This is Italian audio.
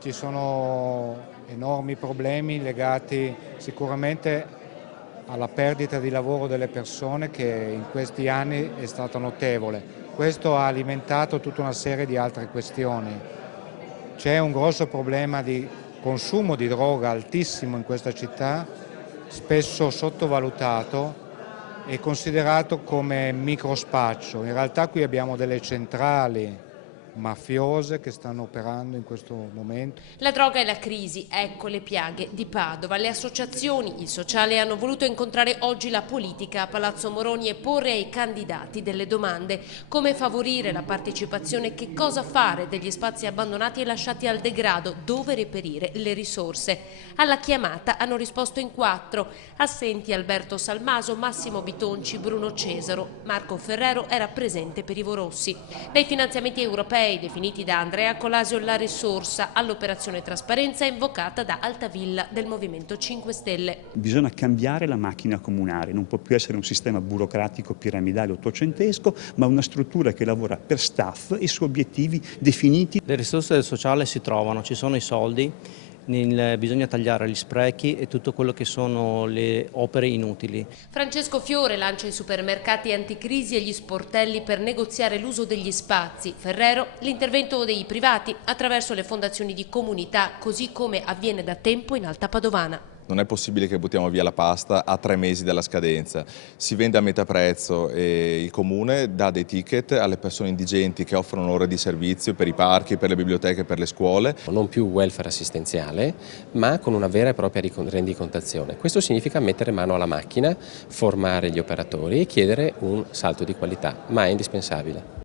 Ci sono enormi problemi legati sicuramente alla perdita di lavoro delle persone che in questi anni è stata notevole. Questo ha alimentato tutta una serie di altre questioni. C'è un grosso problema di consumo di droga altissimo in questa città, spesso sottovalutato e considerato come microspaccio. In realtà qui abbiamo delle centrali mafiose che stanno operando in questo momento. La droga e la crisi, ecco le piaghe di Padova. Le associazioni, il sociale hanno voluto incontrare oggi la politica a Palazzo Moroni e porre ai candidati delle domande. Come favorire la partecipazione, che cosa fare degli spazi abbandonati e lasciati al degrado, dove reperire le risorse. Alla chiamata hanno risposto in 4. Assenti Alberto Salmaso, Massimo Bitonci, Bruno Cesaro. Marco Ferrero era presente per Ivo Rossi. Dai finanziamenti europei definiti da Andrea Colasio la risorsa all'operazione trasparenza invocata da Altavilla del Movimento 5 Stelle. Bisogna cambiare la macchina comunale, non può più essere un sistema burocratico piramidale ottocentesco, ma una struttura che lavora per staff e su obiettivi definiti. Le risorse del sociale si trovano, ci sono i soldi. Bisogna tagliare gli sprechi e tutto quello che sono le opere inutili. Francesco Fiore lancia i supermercati anticrisi e gli sportelli per negoziare l'uso degli spazi. Ferrero l'intervento dei privati attraverso le fondazioni di comunità, così come avviene da tempo in Alta Padovana. Non è possibile che buttiamo via la pasta a 3 mesi dalla scadenza. Si vende a metà prezzo e il Comune dà dei ticket alle persone indigenti che offrono ore di servizio per i parchi, per le biblioteche, per le scuole. Non più welfare assistenziale, ma con una vera e propria rendicontazione. Questo significa mettere mano alla macchina, formare gli operatori e chiedere un salto di qualità, ma è indispensabile.